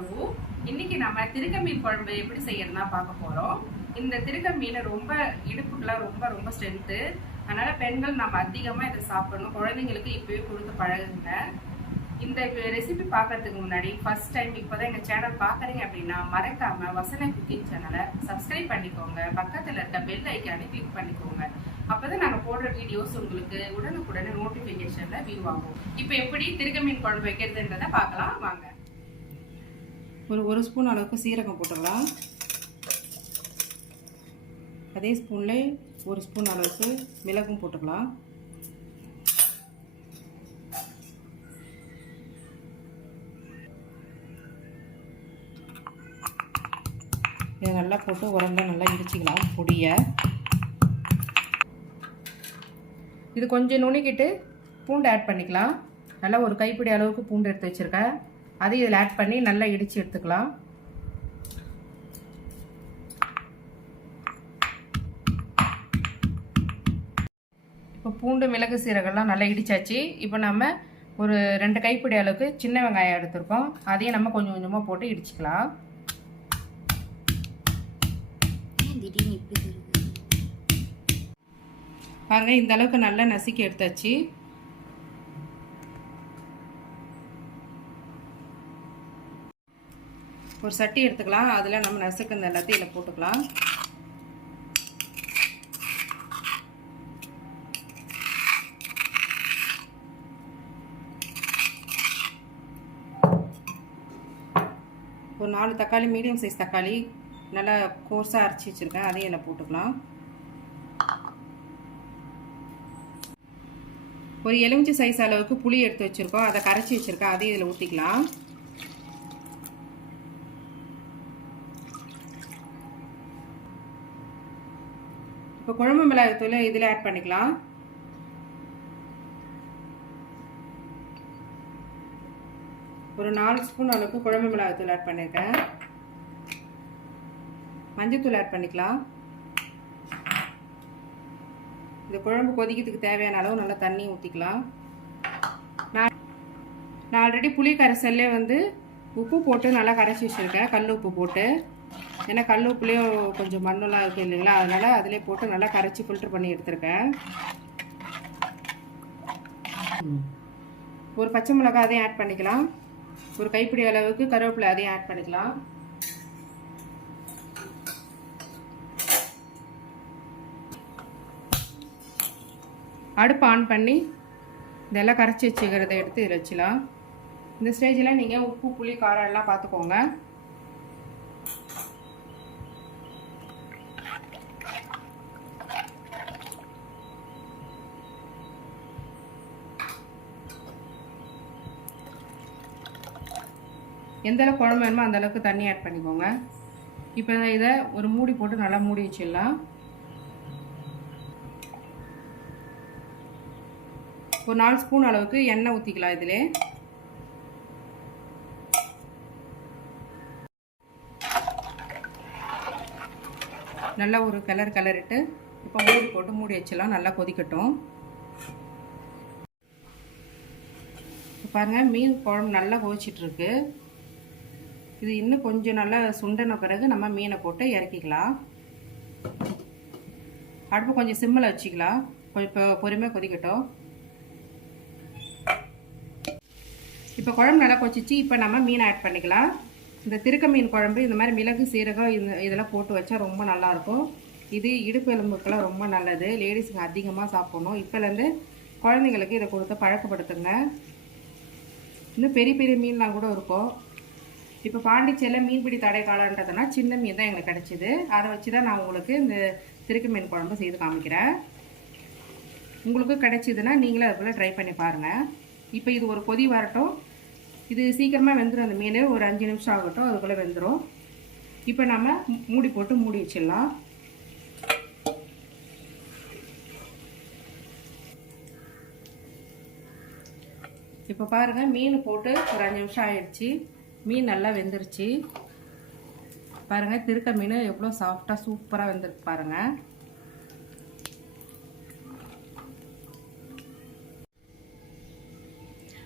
பிரபு. இன்னைக்கு நம்ம திருக்க மீன் குழம்பு எப்படி செய்யறதுனா பார்க்க போறோம். இந்த திருக்க மீன் ரொம்ப இடுப்புக்கெல்லாம் ரொம்ப ரொம்ப ஸ்ட்ரென்த்து. அதனால பெண்கள் நம்ம அதிகமா இதை சாப்பிடணும். குழந்தைங்களுக்கு இப்பவே கொடுத்து பழகுங்க. இந்த ரெசிபி பார்க்கறதுக்கு முன்னாடி ஃபர்ஸ்ட் டைம் இப்போதான் எங்கள் சேனல் பார்க்குறீங்க அப்படின்னா மறக்காம வசன குக்கிங் சேனலை சப்ஸ்கிரைப் பண்ணிக்கோங்க. பக்கத்தில் இருக்க பெல் ஐக்கானை கிளிக் பண்ணிக்கோங்க. அப்போதான் நாங்கள் போடுற வீடியோஸ் உங்களுக்கு உடனுக்குடனே நோட்டிஃபிகேஷனில் வியூ ஆகும். இப்போ எப்படி திருக்க மீன் குழம்பு வைக்கிறதுன்றதை பார்க்கலாம் வாங்க. ஒரு ஸ்பூன் அளவுக்கு சீரகம் போட்டுக்கலாம். அதே ஸ்பூன்லேயே ஒரு ஸ்பூன் அளவுக்கு மிளகும் போட்டுக்கலாம். இதை நல்லா போட்டு உரண்டை நல்லா இடிச்சிக்கலாம் பொடியை. இது கொஞ்சம் நுணுக்கிட்டு பூண்டு ஆட் பண்ணிக்கலாம். நல்லா ஒரு கைப்பிடி அளவுக்கு பூண்டு எடுத்து வச்சுருக்கேன். அதையும் இதில் ஆட் பண்ணி நல்லா இடித்து எடுத்துக்கலாம். இப்போ பூண்டு மிளகு சீரகம்லாம் நல்லா இடிச்சாச்சு. இப்போ நம்ம ஒரு 2 கைப்பிடி அளவுக்கு சின்ன வெங்காயம் எடுத்துருக்கோம். அதையும் நம்ம கொஞ்சம் கொஞ்சமாக போட்டு இடிச்சிக்கலாம். பாருங்க, இந்த அளவுக்கு நல்லா நசுக்கி எடுத்தாச்சு. ஒரு சட்டி எடுத்துக்கலாம். அதில் நம்ம நசுக்கு எல்லாத்தையும் இதில் போட்டுக்கலாம். ஒரு 4 தக்காளி, மீடியம் சைஸ் தக்காளி நல்லா கோர்ஸாக அரைச்சி வச்சுருக்கேன். அதையும் இதில் போட்டுக்கலாம். ஒரு எலுமிச்சை சைஸ் அளவுக்கு புளி எடுத்து வச்சுருக்கோம். அதை கரைச்சி வச்சுருக்கேன். அதையும் இதில் ஊற்றிக்கலாம். இப்போ குழம்பு மிளகாய்த்தூள் இதில் ஆட் பண்ணிக்கலாம். ஒரு 4 ஸ்பூன் அளவுக்கு குழம்பு மிளகாய்த்தூள் ஆட் பண்ணியிருக்கேன். மஞ்சத்தூள் ஆட் பண்ணிக்கலாம். இந்த குழம்பு கொதிக்கிறதுக்கு தேவையான அளவு நல்லா தண்ணி ஊற்றிக்கலாம். நான் ஆல்ரெடி புளி கரைசல்லே உப்பு போட்டு நல்லா கரைச்சி வச்சுருக்கேன். கல் உப்பு போட்டு. ஏன்னா கல் உப்புலேயும் கொஞ்சம் மண்ணெல்லாம் இருக்குது இல்லைங்களா, அதனால் அதிலே போட்டு நல்லா கரைச்சி ஃபில்ட்ரு பண்ணி எடுத்துருக்கேன். ஒரு பச்சை மிளகாய் அதையும் ஆட் பண்ணிக்கலாம். ஒரு கைப்பிடி அளவுக்கு கருவேப்பிலை அதையும் ஆட் பண்ணிக்கலாம். அடுப்பு ஆன் பண்ணி இதெல்லாம் கரைச்சி வச்சுக்கிறத எடுத்து இதில் வச்சுக்கலாம். இந்த ஸ்டேஜில் நீங்கள் உப்பு புளி காரம் எல்லாம் பார்த்துக்கோங்க. எந்த அளவுக்கு குழம்பு வேணுமோ அந்த அளவுக்கு தண்ணி ஆட் பண்ணிக்கோங்க. இப்போ இதை ஒரு மூடி போட்டு நல்லா மூடி வச்சிடலாம். ஒரு 4 ஸ்பூன் அளவுக்கு எண்ணெய் ஊற்றிக்கலாம். இதிலே நல்லா ஒரு கிளறிட்டு இப்போ மூடி போட்டு மூடி வச்சிடலாம். நல்லா கொதிக்கட்டும். பாருங்கள், மீன் குழம்பு நல்லா கொதிச்சிட்ருக்கு. இது இன்னும் கொஞ்சம் நல்லா சுண்டின பிறகு நம்ம மீனை போட்டு இறக்கிக்கலாம். அடுப்பு கொஞ்சம் சிம்மில் வச்சுக்கலாம். கொஞ்சம் பொறுமையாக கொதிக்கட்டும். இப்போ குழம்பு நல்லா கொதிச்சு. இப்போ நம்ம மீன் ஆட் பண்ணிக்கலாம். இந்த திருக்க மீன் குழம்பு இந்த மாதிரி மிளகு சீரகம் இதெல்லாம் போட்டு வச்சா ரொம்ப நல்லாயிருக்கும். இது இடுப்பு எலும்புக்கெல்லாம் ரொம்ப நல்லது. லேடிஸுங்க அதிகமாக சாப்பிடணும். இப்போலேருந்து குழந்தைங்களுக்கு இதை கொடுத்து பழக்கப்படுத்துங்க. இன்னும் பெரிய பெரிய மீன்லாம் கூட இருக்கும். இப்போ பாண்டிச்சேரியில் மீன்பிடி தடை காலன்றதுனா சின்ன மீன் தான் எங்களுக்கு கிடச்சிது. அதை வச்சு தான் நான் உங்களுக்கு இந்த திருக்க மீன் குழம்பு செய்து காமிக்கிறேன். உங்களுக்கு கிடைச்சிதுன்னா நீங்களே அதுக்குள்ளே ட்ரை பண்ணி பாருங்கள். இப்போ இது ஒரு கொதி வரட்டும். இது சீக்கிரமாக வெந்துடும். அந்த மீன் ஒரு 5 நிமிஷம் ஆகட்டும், அதுக்குள்ளே வெந்துடும். இப்போ நம்ம மூடி போட்டு மூடி வச்சிடலாம். இப்போ பாருங்கள், மீன் போட்டு ஒரு 5 நிமிஷம் ஆயிடுச்சு. மீன் நல்லா வெந்துருச்சு. பாருங்கள், திருக்க மீன் எவ்வளோ சாஃப்டாக சூப்பராக வெந்திருக்கு பாருங்கள்.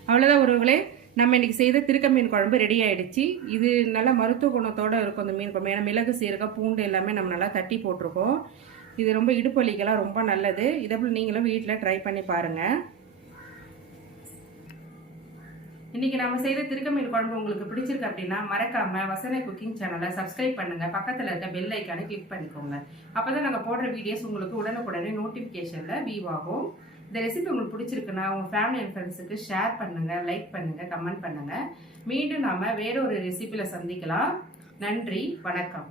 அவ்வளோதான் உறவுகளே, நம்ம இன்னைக்கு செய்த திருக்க மீன் குழம்பு ரெடி ஆயிடுச்சு. இது நல்ல மருத்துவ குணத்தோட இருக்கும் அந்த மீன் குழம்பு. ஏன்னா மிளகு சீரகம் பூண்டு எல்லாமே நம்ம நல்லா தட்டி போட்டிருக்கோம். இது ரொம்ப இடுப்பு வலிக்கெல்லாம் ரொம்ப நல்லது. இதை போல் நீங்களும் வீட்டில் ட்ரை பண்ணி பாருங்க. இன்னைக்கு நம்ம செய்த திருக்க மீன் குழம்பு உங்களுக்கு பிடிச்சிருக்கு அப்படின்னா மறக்காம வசனை குக்கிங் சேனலை சப்ஸ்கிரைப் பண்ணுங்க. பக்கத்தில் இருக்க பெல் ஐக்கானை கிளிக் பண்ணிக்கோங்க. அப்பதான் நாங்கள் போடுற வீடியோஸ் உங்களுக்கு உடனுக்குடனே நோட்டிஃபிகேஷன்ல வியூ ஆகும். இந்த ரெசிபி உங்களுக்கு பிடிச்சிருக்குன்னா உங்க ஃபேமிலி அண்ட் ஃப்ரெண்ட்ஸுக்கு ஷேர் பண்ணுங்க, லைக் பண்ணுங்க, கமெண்ட் பண்ணுங்க. மீண்டும் நாம வேற ஒரு ரெசிபியில சந்திக்கலாம். நன்றி, வணக்கம்.